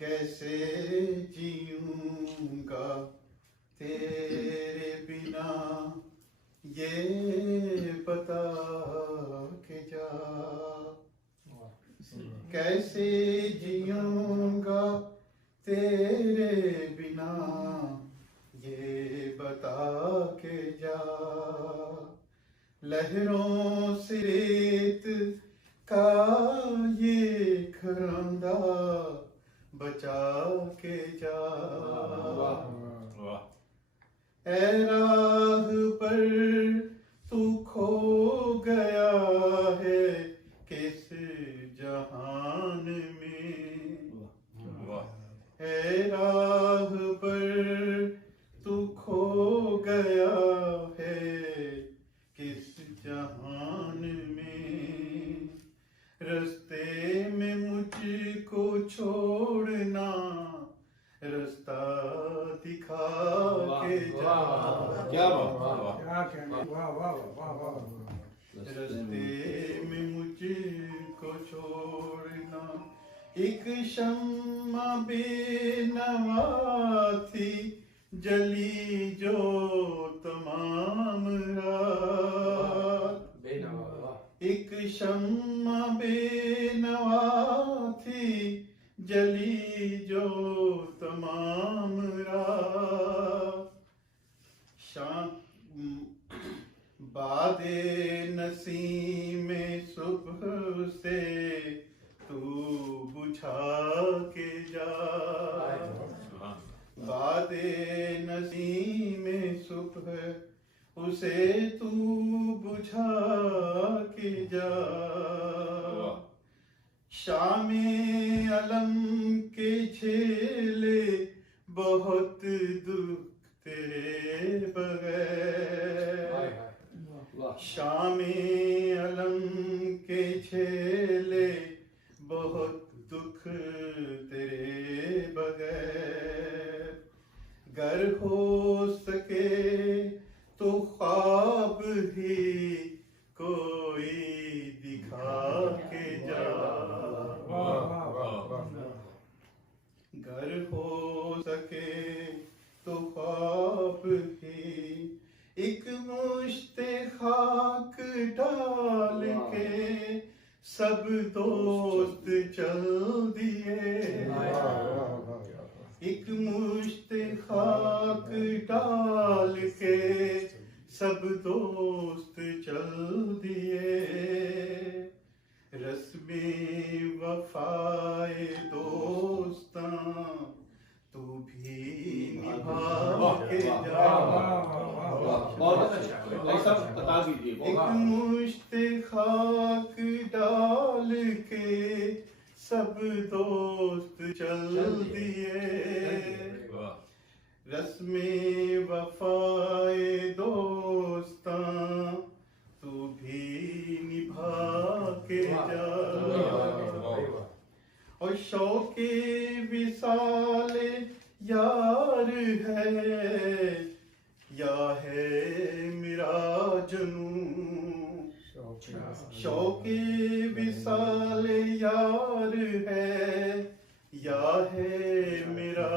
कैसे जीऊंगा तेरे बिना, ये बता के जा। कैसे जीऊंगा तेरे बिना, ये बता के जा। लहरों से रेत का ये घरौंदा बचा के जा। ऐ राह पर तू खो गया है किस जहान में। ऐ राह पर तू खो गया है किस जहान में। रस्ते में मुझको छोड़ना, रास्ता दिखा के जा। क्या बात, रस्ते में मुझको छोड़ना। एक शम्मा बेनवा थी जली जो तमाम रात। एक शम्मा बेनवा थी जली जो तमाम रात। बादे नसीम में सुबह से तू बुझा के जा। बादे नसीम में सुबह उसे तू बुझा के जा। शामे अलम के झेले बहुत दुख तेरे बगैर। शामे अलम के झेले बहुत दुख तेरे बगैर। गर हो सके तो ख्वाब ही कोई दिखा के जा। गर हो सके तो ख्वाब ही एक मुश्ते खाक डाल के सब दोस्त चल दिए। एक मुश्ते खाक डाल के सब दोस्त चल दिए। रस्मे वफाए दोस्तां तू भी निभा के जा। एक मुश्ते खाक डाल के सब दोस्त चल दिए। रस्मे वफाए दोस्तां तू भी निभा के जा। और शौके विसाले यार है या है मेरा जनू। शौके विसाले यार है या है मेरा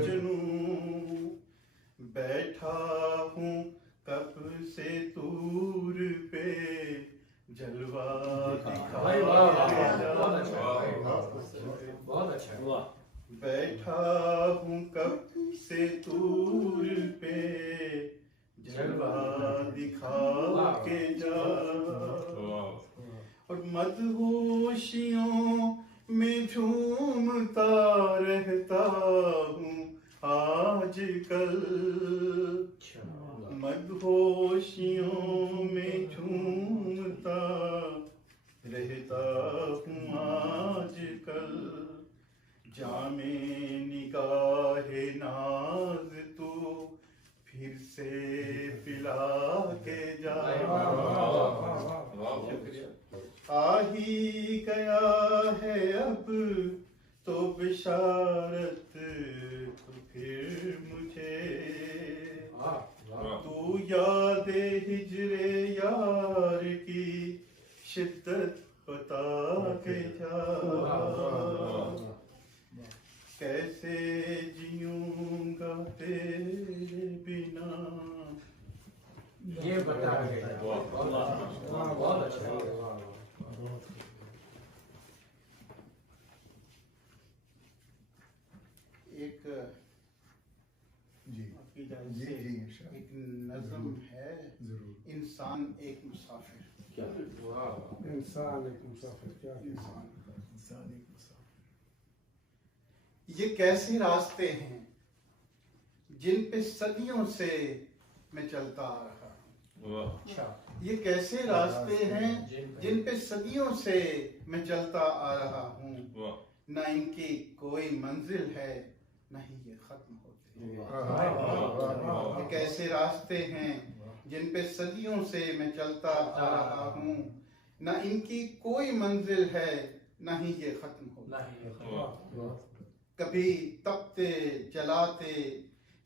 जनू। बैठा हूँ कब से दूर पे जलवा दिखा के जा। बैठा हूँ कब से दूर पे जलवा दिखा के जा। और मदहोशियों में झूमता रहता हूँ आजकल। मदहोशियों में झूमता रहता हूँ आजकल। जामे निगाहे नाज तू फिर से पिला के जा। आ ही गया है अब तो बिशारत तो फिर मुझे। तू यादे हिजरे यार की शिद्दत बता के जा। कैसे जीऊंगा तेरे बिना। ये बता गया। बहुत अच्छा। एक जी आपकी जान जी से जी इंशाअल्लाह। एक नज़म है, जरूर। इंसान एक मुसाफिर। क्या वाह। इंसान एक मुसाफिर, क्या इंसान इंसान एक मुसाफिर। ये कैसे रास्ते हैं जिन पे सदियों से मैं चलता आ रहा हूँ। अच्छा। ये कैसे रास्ते हैं जिन पे सदियों से मैं चलता आ रहा हूँ। न इनकी कोई मंजिल है, न ही ये खत्म होते। ये कैसे रास्ते हैं जिन पे सदियों से मैं चलता आ रहा हूँ, न इनकी कोई मंजिल है, न ही ये खत्म होते। कभी तपते जलाते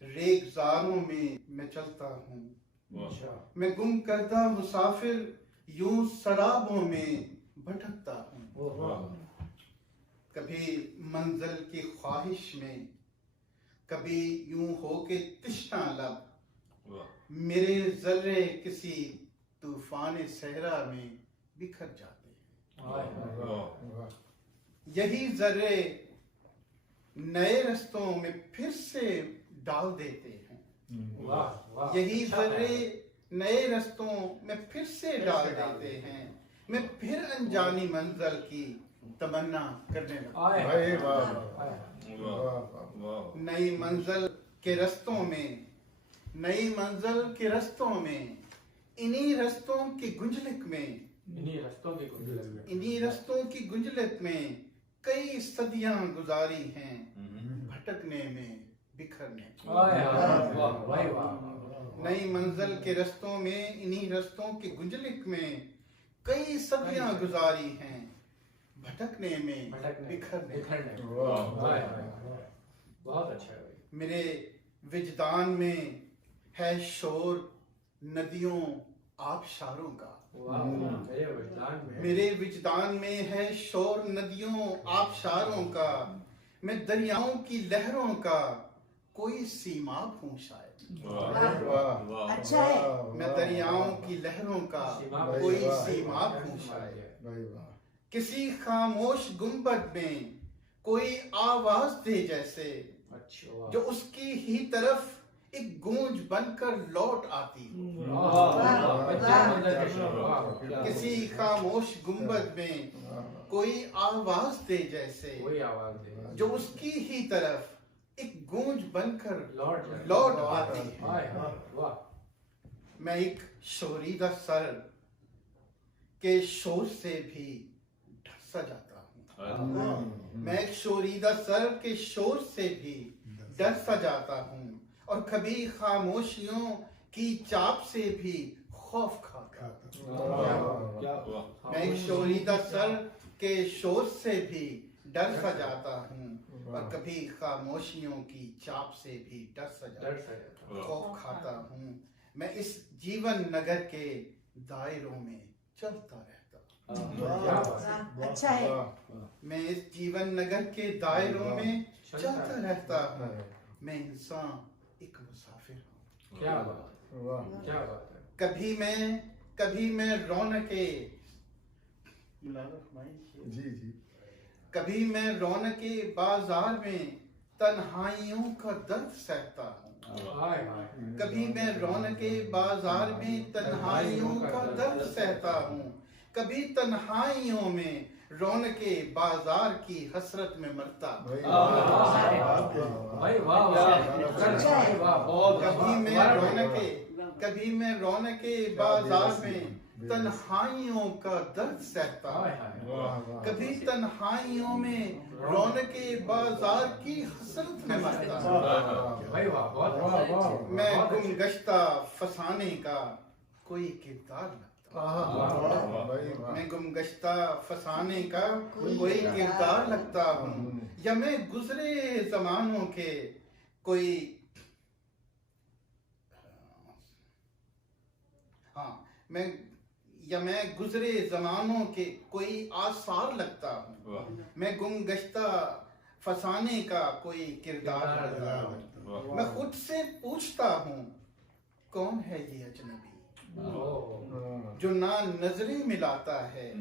रेगजारों में मैं चलता हूँ। मैं गुम करदा मुसाफिर यूं शराबों में भटकता हूँ। कभी मंजिल की ख्वाहिश में, कभी यूं होके तिश्ना लब, मेरे जर्रे किसी तूफान सहरा में बिखर जाते हैं। यही जर्रे नए रस्तों में फिर से डाल देते हैं। यही जर्रे नए रस्तों में फिर से डाल देते हैं। मैं फिर अनजानी मंजिल की तमन्ना करने लगता हूं। नई मंजिल के रस्तों में, नई मंजिल के रस्तों में, इन्हीं रस्तों की गुंजलक में, इन्हीं रस्तों की गुंजलक में कई सदियां गुजारी हैं, भटकने में, बिखरने में। नई मंजिल के रस्तों में, इन्हीं रस्तों की गुंजलक में कई सदियां गुजारी हैं, भटकने में, बिखरने में। बहुत अच्छा है। मेरे विजदान में है शोर नदियों आबशारों का। मेरे विजदान में है शोर नदियों आबशारों का। मैं दरियाओं की लहरों का कोई सीमाप हूँ शायद। अच्छा है। मैं दरियाओं की लहरों का कोई सीमाप हूँ शायद। किसी खामोश गुंबद में कोई आवाज दे जैसे, जो उसकी ही तरफ एक गूंज बनकर लौट आती हो। किसी खामोश गुंबद में कोई आवाज दे जैसे, जो उसकी ही तरफ एक गूंज बनकर लौट आती है। मैं एक शोरीदा सर के शोर से भी डर सा जाता हूँ। मैं एक शोरीदा सर के शोर से भी डर सा जाता हूँ, और कभी खामोशियों की चाप से भी खौफ खाता हूँ। मैं एक शोरीदा सर के शोर से भी डर सा जाता हूँ, और कभी खामोशियों की चाप से भी डर सा जाता हूँ, खौफ खाता हूँ। मैं इस जीवन नगर के दायरों में चलता रहता हूँ। अच्छा है। मैं इस जीवन नगर के दायरों में चलता रहता हूँ। मैं इंसान एक मुसाफिर हूँ। क्या बात है। कभी मैं रौनके जी जी। कभी मैं रौनके बाजार में तन्हाइयों का दर्द सहता हूँ। कभी मैं रौनके बाजार में तन्हाइयों का दर्द सहता हूँ। कभी तन्हाइयों में रौनके बाजार की हसरत में मरता हूँ। कभी मैं रौनके बाजार में तन्हाइयों का दर्द सहता हूँ। कभी तन्हाइयों में रौनके बाजार की हसरत में मरता हूँ। मैं गुमगश्ता फसाने का कोई किरदार लगता हूँ। मैं गुमगश्ता फसाने का कोई किरदार लगता हूँ, या मैं गुजरे जमानों के कोई मैं गुजरे जमानों के कोई आसार लगता हूँ। मैं गुमगश्ता फंसाने का कोई किरदार करता हूँ। मैं खुद से पूछता हूँ कौन है ये अजनबी जो ना नजरें मिलाता है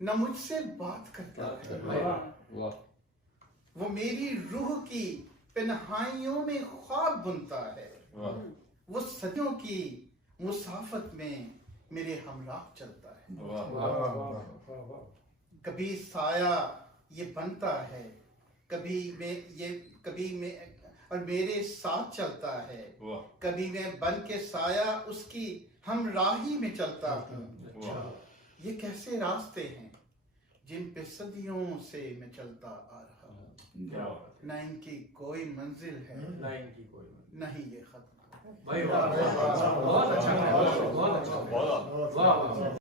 ना मुझसे बात करता है। वो मेरी रूह की तन्हाइयों में ख्वाब बुनता है। वो सदियों की मुसाफत में मेरे हमरा चलता है। कभी साया ये बनता है, कभी मैं और मेरे साथ चलता है। कभी मैं बन के साया उसकी हम राही में चलता हूँ। ये कैसे रास्ते हैं जिन पे सदियों से मैं चलता आ रहा हूँ। न इनकी कोई मंजिल है, नहीं ये खत्म। भाई वाह, बहुत अच्छा है, बहुत अच्छा, वाह।